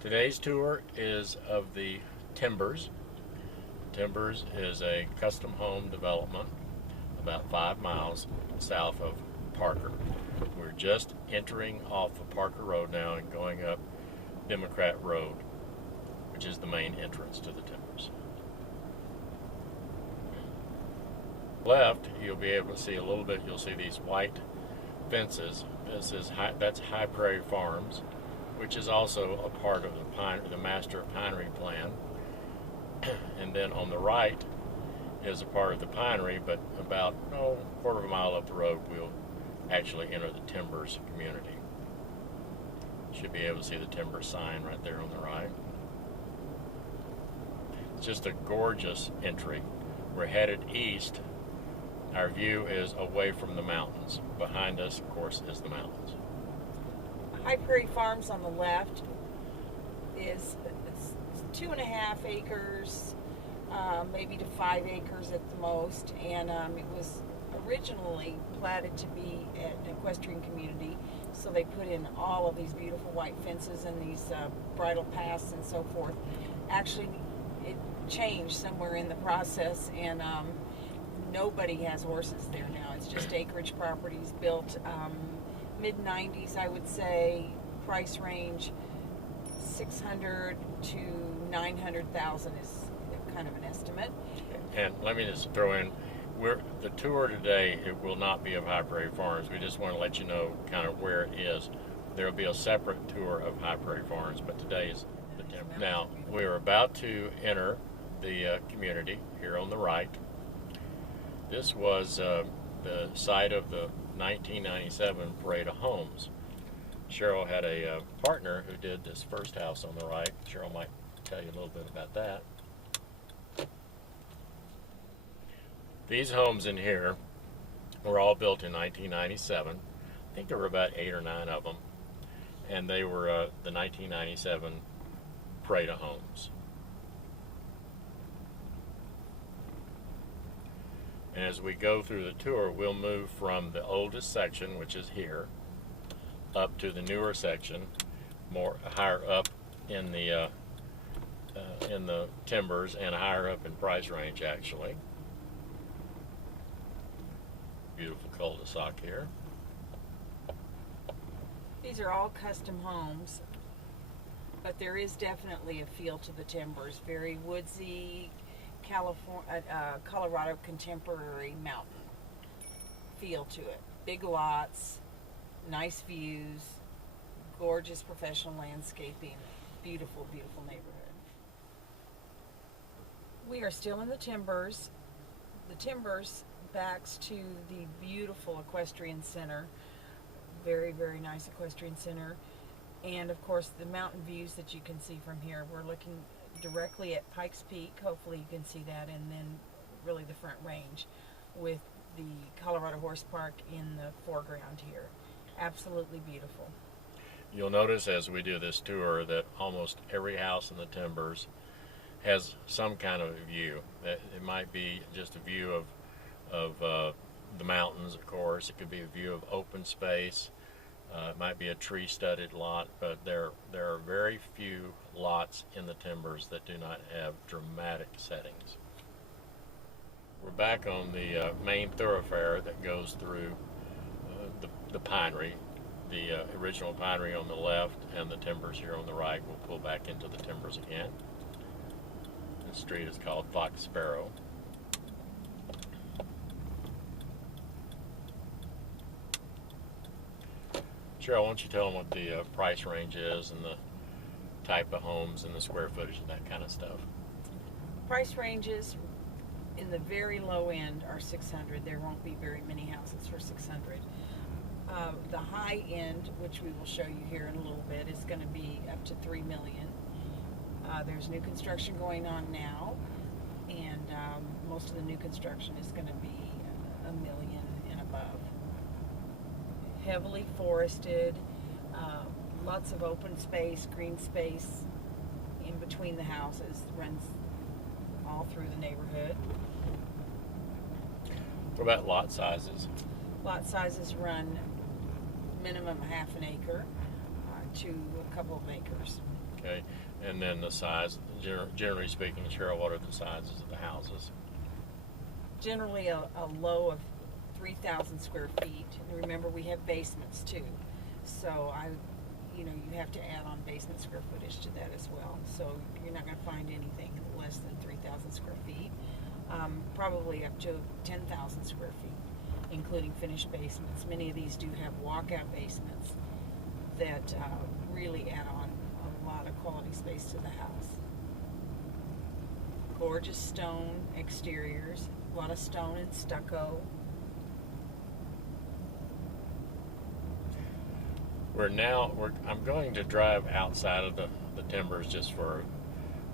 Today's tour is of the Timbers. Timbers is a custom home development about 5 miles south of Parker. We're just entering off of Parker Road now and going up Democrat Road, which is the main entrance to the Timbers. Left, you'll be able to see a little bit. You'll see these white fences. That's High Prairie Farms, which is also a part of the master pinery plan. And then on the right is a part of the pinery, but about a quarter of a mile up the road, we'll actually enter the Timbers community. Should be able to see the Timbers sign right there on the right. It's just a gorgeous entry. We're headed east. Our view is away from the mountains. Behind us, of course, is the mountains. High Prairie Farms on the left is 2.5 acres, maybe to 5 acres at the most, and it was originally platted to be an equestrian community, so they put in all of these beautiful white fences and these bridle paths and so forth. Actually, it changed somewhere in the process, and nobody has horses there now. It's just acreage properties built mid-90s, I would say. Price range 600 to 900,000 is kind of an estimate. And let me just throw in, the tour today, it will not be of High Prairie Farms. We just want to let you know kind of where it is. There will be a separate tour of High Prairie Farms, but today is the Timber. Now, we are about to enter the community here on the right. This was the site of the 1997 Parade of Homes. Cheryl had a partner who did this first house on the right. Cheryl might tell you a little bit about that. These homes in here were all built in 1997. I think there were about 8 or 9 of them. And they were the 1997 Parade of Homes. And as we go through the tour, we'll move from the oldest section, which is here, up to the newer section, more higher up in the Timbers and higher up in price range, actually. Beautiful cul-de-sac here. These are all custom homes, but there is definitely a feel to the Timbers, very woodsy, Colorado contemporary mountain feel to it. Big lots, nice views, gorgeous professional landscaping, beautiful, beautiful neighborhood. We are still in the Timbers. The Timbers backs to the beautiful equestrian center, very, very nice equestrian center, and of course the mountain views that you can see from here. We're looking directly at Pikes Peak, hopefully you can see that, and then really the front range with the Colorado Horse Park in the foreground here. Absolutely beautiful. You'll notice as we do this tour that almost every house in the Timbers has some kind of view. It might be just a view of the mountains, of course. It could be a view of open space. It might be a tree-studded lot, but there are very few lots in the Timbers that do not have dramatic settings. We're back on the main thoroughfare that goes through the pinery, the original pinery on the left, and the Timbers here on the right. We'll pull back into the Timbers again. The street is called Fox Sparrow. Cheryl, why don't you tell them what the price range is and the type of homes and the square footage and that kind of stuff? Price ranges in the very low end are 600. There won't be very many houses for 600. The high end, which we will show you here in a little bit, is going to be up to $3 million. There's new construction going on now, and most of the new construction is going to be $1 million and above. Heavily forested, lots of open space, green space in between the houses, runs all through the neighborhood. What about lot sizes? Lot sizes run minimum half an acre to a couple of acres. Okay, and then the size, generally speaking, Cheryl, what are the sizes of the houses? Generally a low of 3,000 square feet. And remember, we have basements too. So you have to add on basement square footage to that as well. So you're not going to find anything less than 3,000 square feet. Probably up to 10,000 square feet, including finished basements. Many of these do have walkout basements that really add on a lot of quality space to the house. Gorgeous stone exteriors, a lot of stone and stucco. I'm going to drive outside of the timbers just for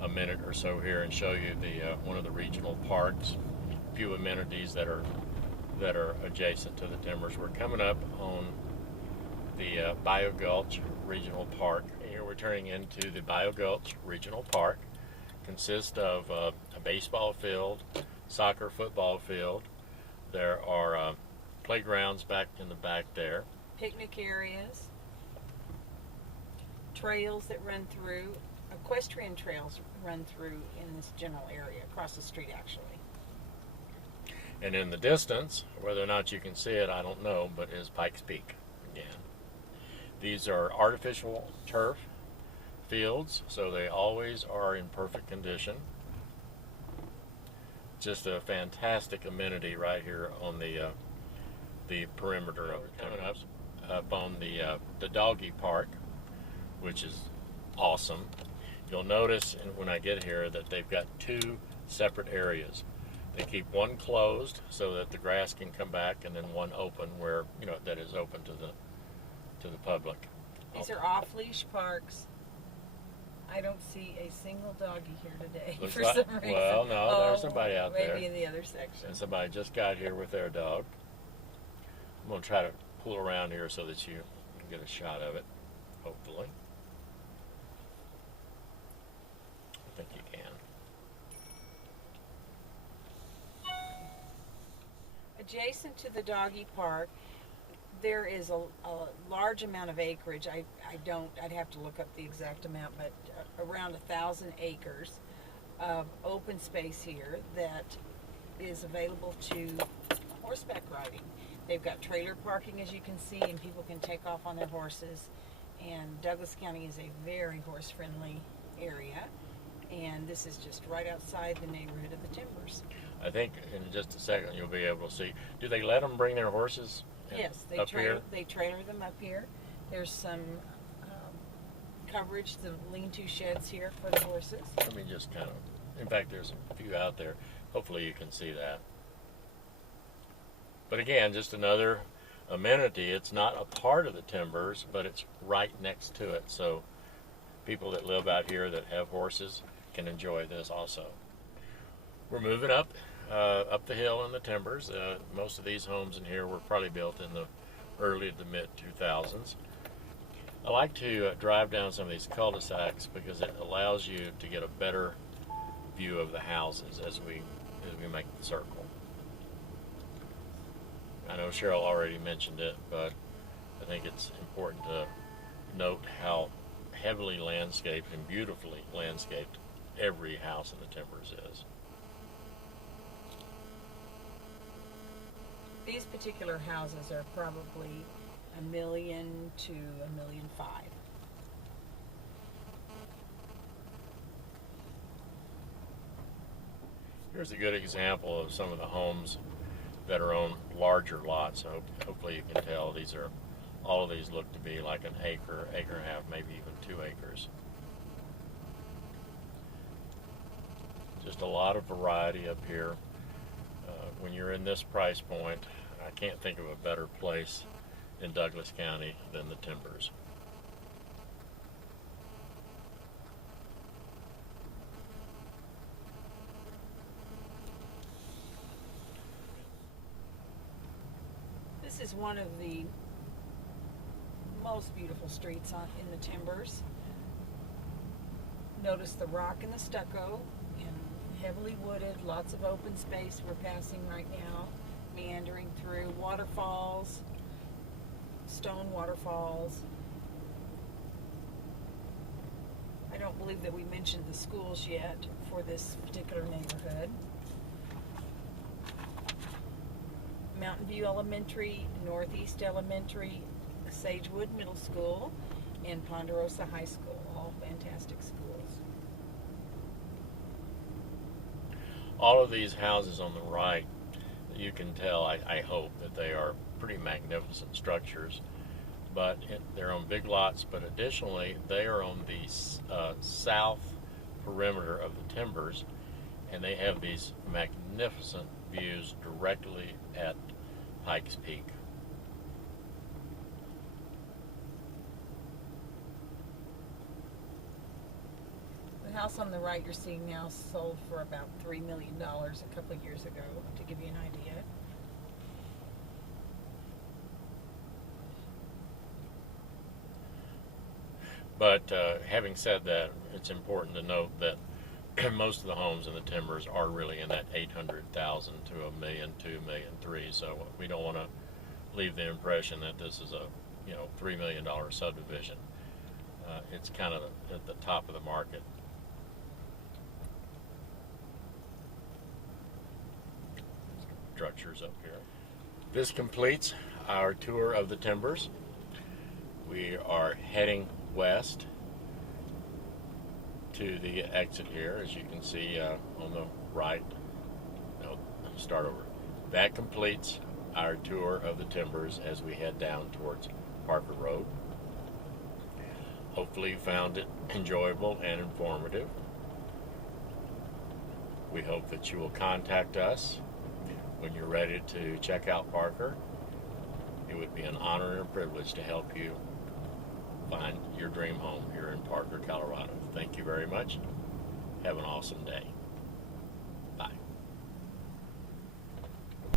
a minute or so here and show you the one of the regional parks, a few amenities that are adjacent to the timbers. We're coming up on the Gulch Regional Park. Here we're turning into the Gulch Regional Park. Consists of a baseball field, soccer, football field. There are playgrounds back in the back there. Picnic areas, trails that run through, equestrian trails run through in this general area, across the street actually. And in the distance, whether or not you can see it, I don't know, but is Pikes Peak again. These are artificial turf fields, so they always are in perfect condition. Just a fantastic amenity right here on the perimeter of it. Coming up on the doggy park, which is awesome. You'll notice when I get here that they've got two separate areas. They keep one closed so that the grass can come back, and then one open where that is open to the public. These are off-leash parks. I don't see a single doggy here today for some reason. Well, no, there's somebody out there. Maybe in the other section. And somebody just got here with their dog. I'm going to try to pull around here so that you can get a shot of it, hopefully. I think you can. Adjacent to the doggy park, there is a large amount of acreage. I'd have to look up the exact amount, but around 1,000 acres of open space here that is available to horseback riding. They've got trailer parking, as you can see, and people can take off on their horses. And Douglas County is a very horse-friendly area, and this is just right outside the neighborhood of the timbers. I think in just a second you'll be able to see. Do they let them bring their horses? Yes, they trailer them up here. There's some coverage, the lean-to sheds here for the horses. Let me just in fact, there's a few out there. Hopefully you can see that. But again, just another amenity. It's not a part of the timbers, but it's right next to it. So people that live out here that have horses can enjoy this also. We're moving up the hill in the timbers. Most of these homes in here were probably built in the early to mid 2000s. I like to drive down some of these cul-de-sacs because it allows you to get a better view of the houses as we make the circle. I know Cheryl already mentioned it, but I think it's important to note how heavily landscaped and beautifully landscaped every house in the timbers is. These particular houses are probably $1 million to $1.5 million. Here's a good example of some of the homes that are on larger lots. Hopefully you can tell all of these look to be like an acre, acre and a half, maybe even 2 acres. Just a lot of variety up here. When you're in this price point, I can't think of a better place in Douglas County than the timbers. This is one of the most beautiful streets in the timbers. Notice the rock and the stucco, and heavily wooded, lots of open space we're passing right now, meandering through waterfalls, stone waterfalls. don't believe that we mentioned the schools yet for this particular neighborhood. Mountain View Elementary, Northeast Elementary, Sagewood Middle School, and Ponderosa High School, all fantastic schools. All of these houses on the right, you can tell, I hope, that they are pretty magnificent structures, but they're on big lots, but additionally, they are on the south perimeter of the timbers, and they have these magnificent views directly at Pikes Peak. The house on the right you're seeing now sold for about $3 million a couple of years ago, to give you an idea. But having said that, it's important to note that most of the homes in the timbers are really in that 800,000 to $1 million, $2 million, $3 million. So we don't want to leave the impression that this is a $3 million subdivision. It's kind of at the top of the market. Structures up here. This completes our tour of the timbers. We are heading west to the exit here, as you can see on the right. No, start over. That completes our tour of the timbers as we head down towards Parker Road. Hopefully you found it enjoyable and informative. We hope that you will contact us when you're ready to check out Parker. It would be an honor and a privilege to help you find your dream home here in Parker, Colorado. Thank you very much. Have an awesome day.